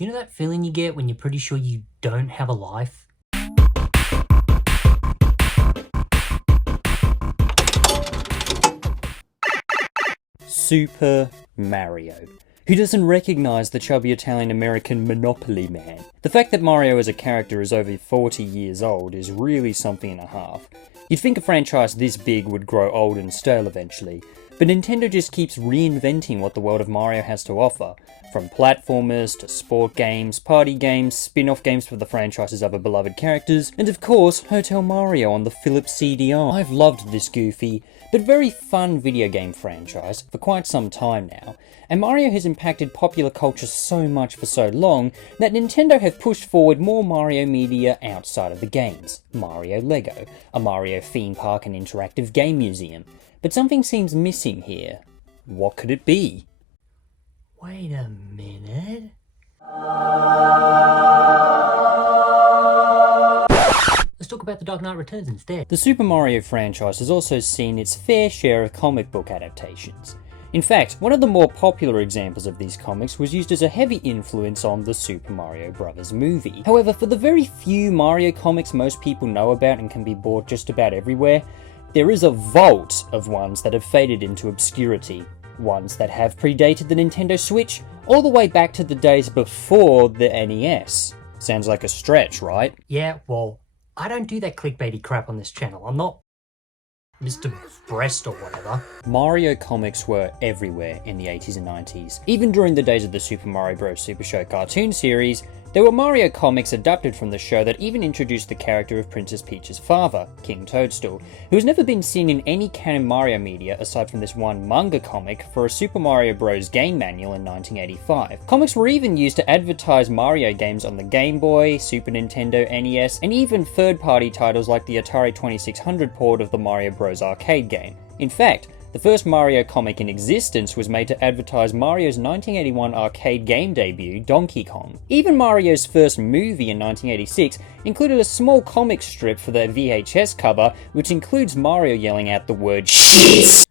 You know that feeling you get when you're pretty sure you don't have a life? Super Mario. Who doesn't recognise the chubby Italian-American Monopoly man? The fact that Mario as a character is over 40 years old is really something and a half. You'd think a franchise this big would grow old and stale eventually, but Nintendo just keeps reinventing what the world of Mario has to offer. From platformers to sport games, party games, spin-off games for the franchise's other beloved characters, and of course, Hotel Mario on the Philips CDI. I've loved this goofy, but very fun video game franchise for quite some time now, and Mario has impacted popular culture so much for so long that Nintendo have pushed forward more Mario media outside of the games. Mario Lego, a Mario theme park and interactive game museum. But something seems missing here. What could it be? Wait a minute. Let's talk about The Dark Knight Returns instead. The Super Mario franchise has also seen its fair share of comic book adaptations. In fact, one of the more popular examples of these comics was used as a heavy influence on the Super Mario Bros. Movie. However, for the very few Mario comics most people know about and can be bought just about everywhere, there is a vault of ones that have faded into obscurity. Ones that have predated the Nintendo Switch, all the way back to the days before the NES. Sounds like a stretch, right? Yeah, well, I don't do that clickbaity crap on this channel. I'm not Mr. Breast or whatever. Mario comics were everywhere in the 80s and 90s. Even during the days of the Super Mario Bros. Super Show cartoon series, there were Mario comics adapted from the show that even introduced the character of Princess Peach's father, King Toadstool, who has never been seen in any canon Mario media aside from this one manga comic for a Super Mario Bros. Game manual in 1985. Comics were even used to advertise Mario games on the Game Boy, Super Nintendo, NES, and even third-party titles like the Atari 2600 port of the Mario Bros. Arcade game. In fact, the first Mario comic in existence was made to advertise Mario's 1981 arcade game debut, Donkey Kong. Even Mario's first movie in 1986 included a small comic strip for the VHS cover, which includes Mario yelling out the word SHIT.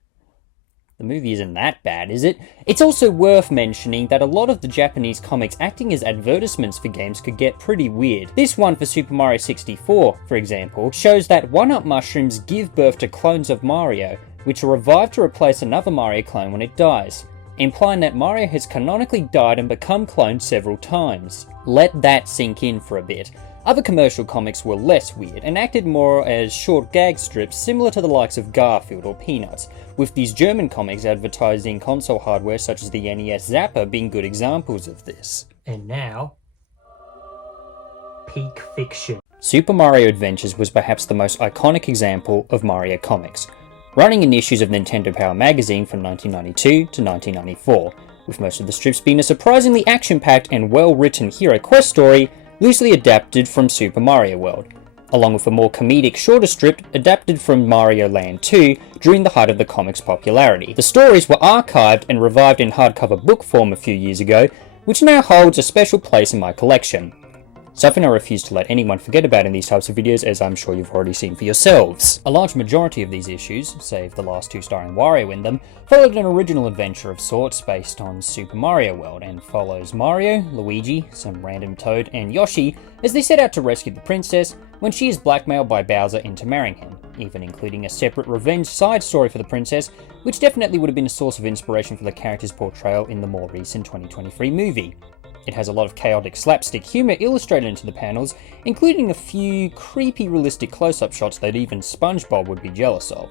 The movie isn't that bad, is it? It's also worth mentioning that a lot of the Japanese comics acting as advertisements for games could get pretty weird. This one for Super Mario 64, for example, shows that 1-up mushrooms give birth to clones of Mario, which are revived to replace another Mario clone when it dies, implying that Mario has canonically died and become cloned several times. Let that sink in for a bit. Other commercial comics were less weird and acted more as short gag strips similar to the likes of Garfield or Peanuts, with these German comics advertising console hardware such as the NES Zapper being good examples of this. And now, peak fiction. Super Mario Adventures was perhaps the most iconic example of Mario comics, running in issues of Nintendo Power magazine from 1992 to 1994, with most of the strips being a surprisingly action-packed and well-written hero quest story loosely adapted from Super Mario World, along with a more comedic shorter strip adapted from Mario Land 2 during the height of the comic's popularity. The stories were archived and revived in hardcover book form a few years ago, which now holds a special place in my collection. Something I refuse to let anyone forget about in these types of videos, as I'm sure you've already seen for yourselves. A large majority of these issues, save the last two starring Wario in them, followed an original adventure of sorts based on Super Mario World, and follows Mario, Luigi, some random Toad, and Yoshi as they set out to rescue the princess when she is blackmailed by Bowser into marrying him, even including a separate revenge side story for the princess, which definitely would have been a source of inspiration for the character's portrayal in the more recent 2023 movie. It has a lot of chaotic slapstick humour illustrated into the panels, including a few creepy realistic close-up shots that even SpongeBob would be jealous of.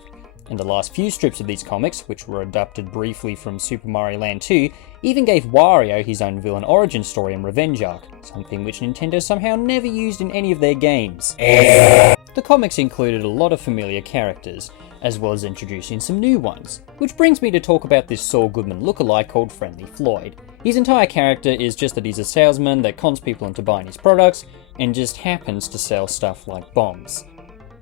And the last few strips of these comics, which were adapted briefly from Super Mario Land 2, even gave Wario his own villain origin story and revenge arc, something which Nintendo somehow never used in any of their games. The comics included a lot of familiar characters, as well as introducing some new ones, which brings me to talk about this Saul Goodman lookalike called Friendly Floyd. His entire character is just that he's a salesman that cons people into buying his products, and just happens to sell stuff like bombs.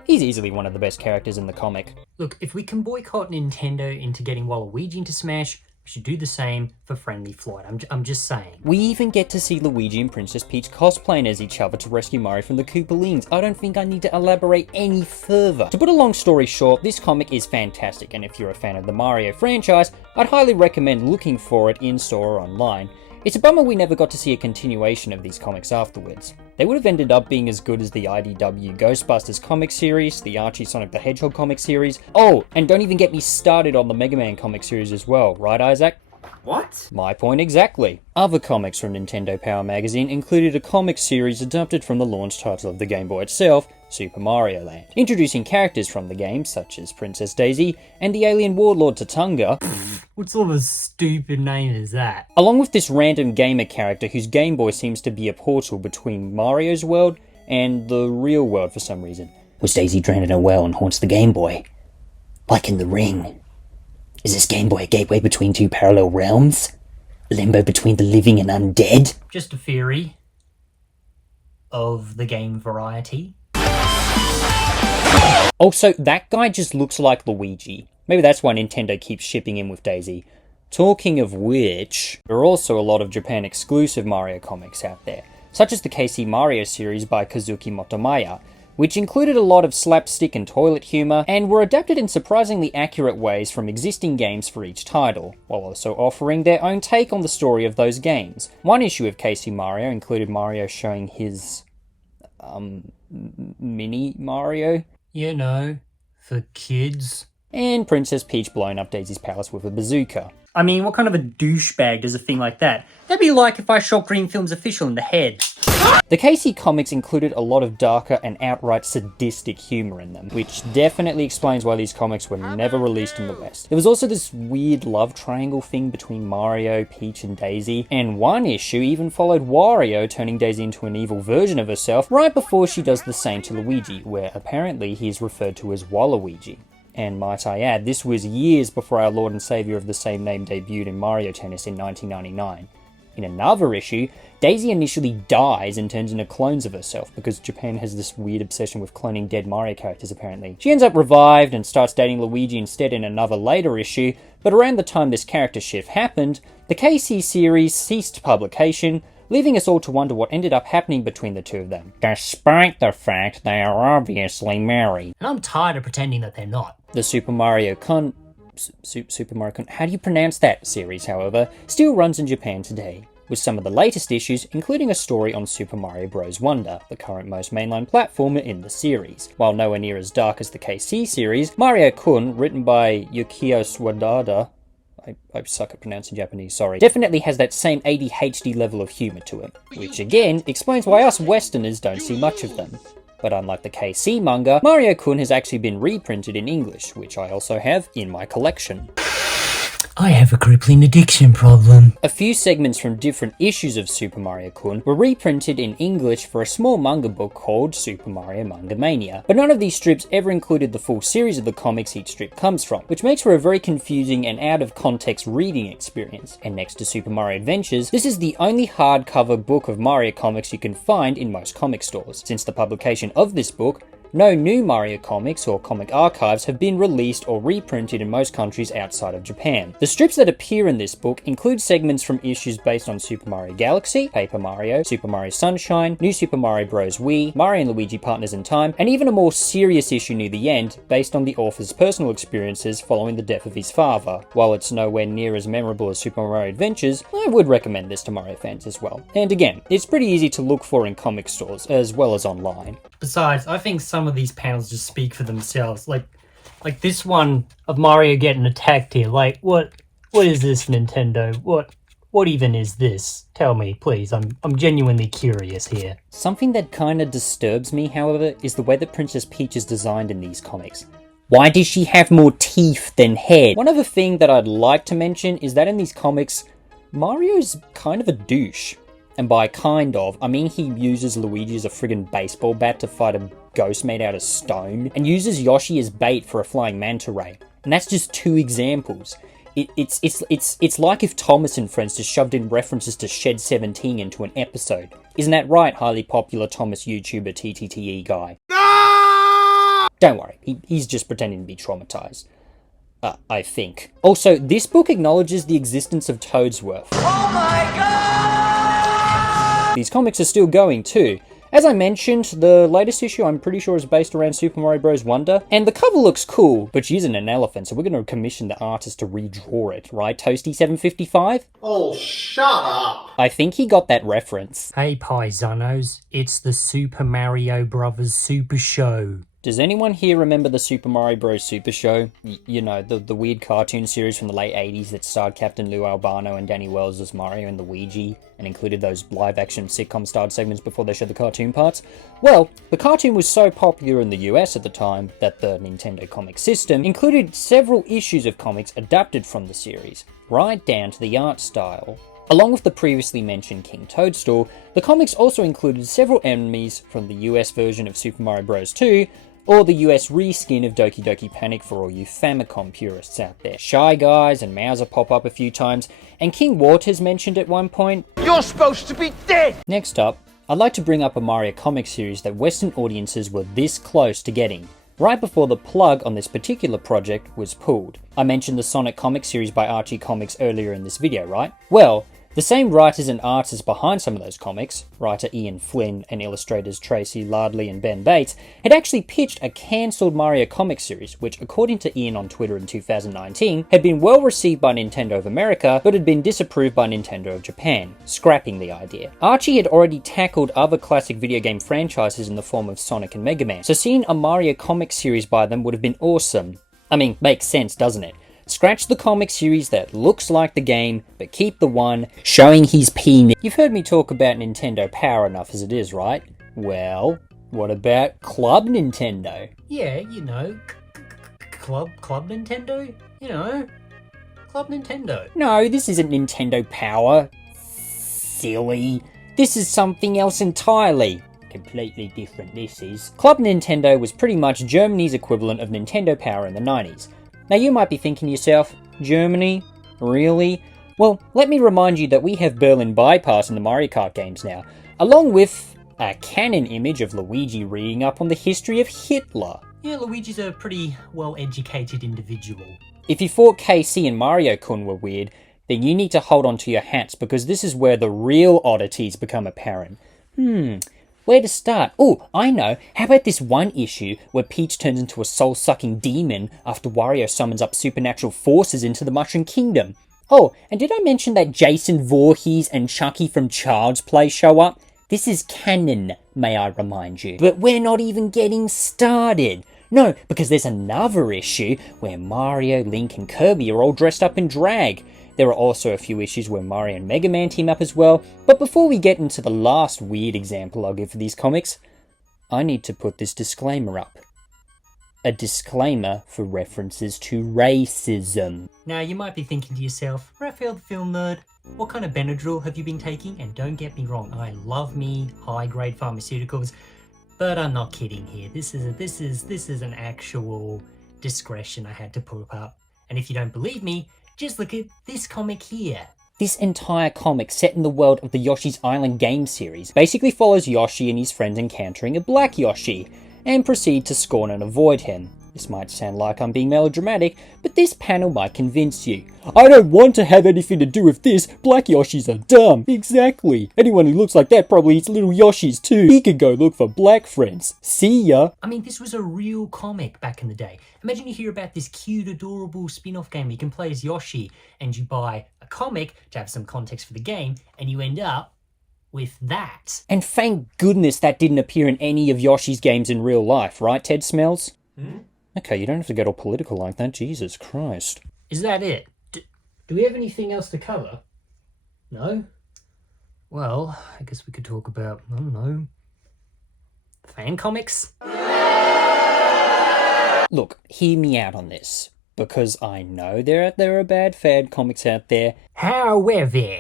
He's easily one of the best characters in the comic. Look, if we can boycott Nintendo into getting Waluigi into Smash, we should do the same for Friendly Floyd. I'm just saying. We even get to see Luigi and Princess Peach cosplaying as each other to rescue Mario from the Koopalings. I don't think I need to elaborate any further. To put a long story short, this comic is fantastic, and if you're a fan of the Mario franchise, I'd highly recommend looking for it in-store or online. It's a bummer we never got to see a continuation of these comics afterwards. They would have ended up being as good as the IDW Ghostbusters comic series, the Archie Sonic the Hedgehog comic series. Oh, and don't even get me started on the Mega Man comic series as well, right Isaac? What? My point exactly. Other comics from Nintendo Power Magazine included a comic series adapted from the launch title of the Game Boy itself, Super Mario Land, introducing characters from the game such as Princess Daisy and the alien warlord Tatunga. What sort of a stupid name is that? Along with this random gamer character whose Game Boy seems to be a portal between Mario's world and the real world for some reason. Was Daisy drowned in a well and haunts the Game Boy? Like in The Ring. Is this Game Boy a gateway between two parallel realms? Limbo between the living and undead? Just a theory of the game variety. Also, that guy just looks like Luigi. Maybe that's why Nintendo keeps shipping him with Daisy. Talking of which, there are also a lot of Japan exclusive Mario comics out there, such as the KC Mario series by Kazuki Motomaya, which included a lot of slapstick and toilet humour, and were adapted in surprisingly accurate ways from existing games for each title, while also offering their own take on the story of those games. One issue of KC Mario included Mario showing his... mini Mario? You know, for kids. And Princess Peach blowing up Daisy's palace with a bazooka. I mean, what kind of a douchebag does a thing like that? That'd be like if I shot Green Films Official in the head. The KC comics included a lot of darker and outright sadistic humour in them, which definitely explains why these comics were never released in the West. There was also this weird love triangle thing between Mario, Peach and Daisy, and one issue even followed Wario turning Daisy into an evil version of herself right before she does the same to Luigi, where apparently he is referred to as Waluigi. And might I add, this was years before our Lord and Saviour of the same name debuted in Mario Tennis in 1999. In another issue, Daisy initially dies and turns into clones of herself because Japan has this weird obsession with cloning dead Mario characters apparently. She ends up revived and starts dating Luigi instead in another later issue, but around the time this character shift happened, the KC series ceased publication, leaving us all to wonder what ended up happening between the two of them, despite the fact they are obviously married. And I'm tired of pretending that they're not. The Super Mario how do you pronounce that series, however, still runs in Japan today, with some of the latest issues including a story on Super Mario Bros. Wonder, the current most mainline platformer in the series. While nowhere near as dark as the KC series, Mario-kun, written by Yukio Swada, I suck at pronouncing Japanese, sorry, definitely has that same ADHD level of humour to it, which again explains why us Westerners don't see much of them. But unlike the KC manga, Mario-kun has actually been reprinted in English, which I also have in my collection. I have a crippling addiction problem. A few segments from different issues of Super Mario-kun were reprinted in English for a small manga book called Super Mario Manga Mania, but none of these strips ever included the full series of the comics each strip comes from, which makes for a very confusing and out-of-context reading experience. And next to Super Mario Adventures, this is the only hardcover book of Mario comics you can find in most comic stores. Since the publication of this book, no new Mario comics or comic archives have been released or reprinted in most countries outside of Japan. The strips that appear in this book include segments from issues based on Super Mario Galaxy, Paper Mario, Super Mario Sunshine, New Super Mario Bros. Wii, Mario and Luigi Partners in Time, and even a more serious issue near the end based on the author's personal experiences following the death of his father. While it's nowhere near as memorable as Super Mario Adventures, I would recommend this to Mario fans as well. And again, it's pretty easy to look for in comic stores as well as online. Besides, I think some of these panels just speak for themselves. Like this one of Mario getting attacked here. Like, what is this, Nintendo? What even is this? Tell me, please. I'm genuinely curious here. Something that kinda disturbs me, however, is the way that Princess Peach is designed in these comics. Why does she have more teeth than head? One other thing that I'd like to mention is that in these comics, Mario's kind of a douche. And by kind of, I mean he uses Luigi as a friggin' baseball bat to fight a ghost made out of stone, and uses Yoshi as bait for a flying manta ray. And that's just two examples. It's like if Thomas and Friends just shoved in references to Shed 17 into an episode. Isn't that right, highly popular Thomas YouTuber TTTE guy? No! Don't worry, he's just pretending to be traumatized. I think. Also, this book acknowledges the existence of Toadsworth. Oh my god! These comics are still going too, As I mentioned, the latest issue I'm pretty sure is based around Super Mario Bros. Wonder, and the cover looks cool, but she isn't an elephant, so we're going to commission the artist to redraw it, right, Toasty755? Oh, shut up! I think he got that reference. Hey paisanos, it's the Super Mario Brothers Super Show. Does anyone here remember the Super Mario Bros. Super Show? You know, the weird cartoon series from the late 80s that starred Captain Lou Albano and Danny Wells as Mario and Luigi, and included those live-action sitcom-styled segments before they showed the cartoon parts? Well, the cartoon was so popular in the US at the time that the Nintendo comic system included several issues of comics adapted from the series, right down to the art style. Along with the previously mentioned King Toadstool, the comics also included several enemies from the US version of Super Mario Bros. 2, or the US reskin of Doki Doki Panic for all you Famicom purists out there. Shy Guys and Mauser pop up a few times, and King Waters mentioned at one point, You're supposed to be dead! Next up, I'd like to bring up a Mario comic series that Western audiences were this close to getting, right before the plug on this particular project was pulled. I mentioned the Sonic comic series by Archie Comics earlier in this video, right? Well, the same writers and artists behind some of those comics, writer Ian Flynn and illustrators Tracy Lardley and Ben Bates, had actually pitched a cancelled Mario comic series, which according to Ian on Twitter in 2019, had been well received by Nintendo of America, but had been disapproved by Nintendo of Japan, scrapping the idea. Archie had already tackled other classic video game franchises in the form of Sonic and Mega Man, so seeing a Mario comic series by them would have been awesome. I mean, makes sense, doesn't it? Scratch the comic series that looks like the game, but keep the one showing his penis. You've heard me talk about Nintendo Power enough as it is, right? Well, what about Club Nintendo? Yeah, you know, Club Nintendo? You know, Club Nintendo. No, this isn't Nintendo Power. Silly. This is something else entirely. Completely different this is. Club Nintendo was pretty much Germany's equivalent of Nintendo Power in the 90s. Now you might be thinking to yourself, Germany? Really? Well, let me remind you that we have Berlin Bypass in the Mario Kart games now, along with a canon image of Luigi reading up on the history of Hitler. Yeah, Luigi's a pretty well-educated individual. If you thought KC and Mario-kun were weird, then you need to hold on to your hats because this is where the real oddities become apparent. Where to start? Oh, I know. How about this one issue where Peach turns into a soul-sucking demon after Wario summons up supernatural forces into the Mushroom Kingdom? Oh, and did I mention that Jason Voorhees and Chucky from Child's Play show up? This is canon, may I remind you. But we're not even getting started. No, because there's another issue where Mario, Link, and Kirby are all dressed up in drag. There are also a few issues where Mario and Mega Man team up as well, but before we get into the last weird example I'll give for these comics, I need to put this disclaimer up. A disclaimer for references to racism. Now you might be thinking to yourself, Raphael the Film Nerd, what kind of Benadryl have you been taking? And don't get me wrong, I love me high-grade pharmaceuticals, but I'm not kidding here. This is an actual discretion I had to put up. And if you don't believe me, just look at this comic here. This entire comic, set in the world of the Yoshi's Island game series, basically follows Yoshi and his friends encountering a black Yoshi, and proceed to scorn and avoid him. This might sound like I'm being melodramatic, but this panel might convince you. I don't want to have anything to do with this, black Yoshis are dumb. Exactly. Anyone who looks like that probably eats little Yoshis too. He could go look for black friends. See ya. I mean, this was a real comic back in the day. Imagine you hear about this cute, adorable spin-off game you can play as Yoshi, and you buy a comic to have some context for the game, and you end up with that. And thank goodness that didn't appear in any of Yoshi's games in real life, right, Ted Smells? Okay, you don't have to get all political like that, Jesus Christ. Is that it? Do we have anything else to cover? No? Well, I guess we could talk about, I don't know, fan comics? Look, hear me out on this, because I know there are bad fan comics out there. However,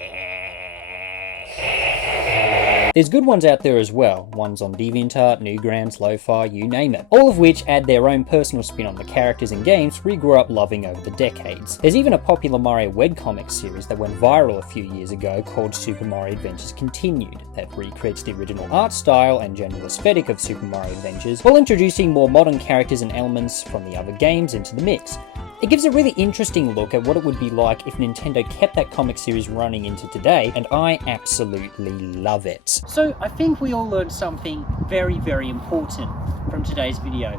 there's good ones out there as well, ones on DeviantArt, Newgrounds, Lo-Fi, you name it, all of which add their own personal spin on the characters and games we grew up loving over the decades. There's even a popular Mario webcomic series that went viral a few years ago called Super Mario Adventures Continued, that recreates the original art style and general aesthetic of Super Mario Adventures, while introducing more modern characters and elements from the other games into the mix. It gives a really interesting look at what it would be like if Nintendo kept that comic series running into today, and I absolutely love it. So I think we all learned something very, very important from today's video,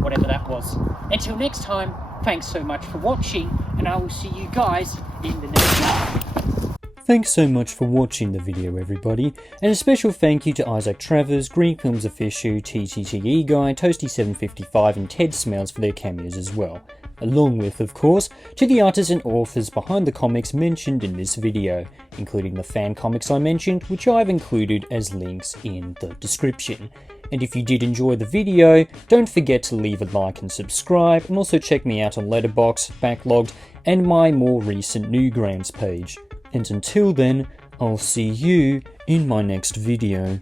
whatever that was. Until next time, thanks so much for watching, and I will see you guys in the next one. Thanks so much for watching the video, everybody, and a special thank you to Isaac Travers, Green Films Official, TTTE Guy, Toasty755 and Ted Smells for their cameos as well. Along with, of course, to the artists and authors behind the comics mentioned in this video, including the fan comics I mentioned, which I've included as links in the description. And if you did enjoy the video, don't forget to leave a like and subscribe, and also check me out on Letterboxd, Backlogged, and my more recent Newgrounds page. And until then, I'll see you in my next video.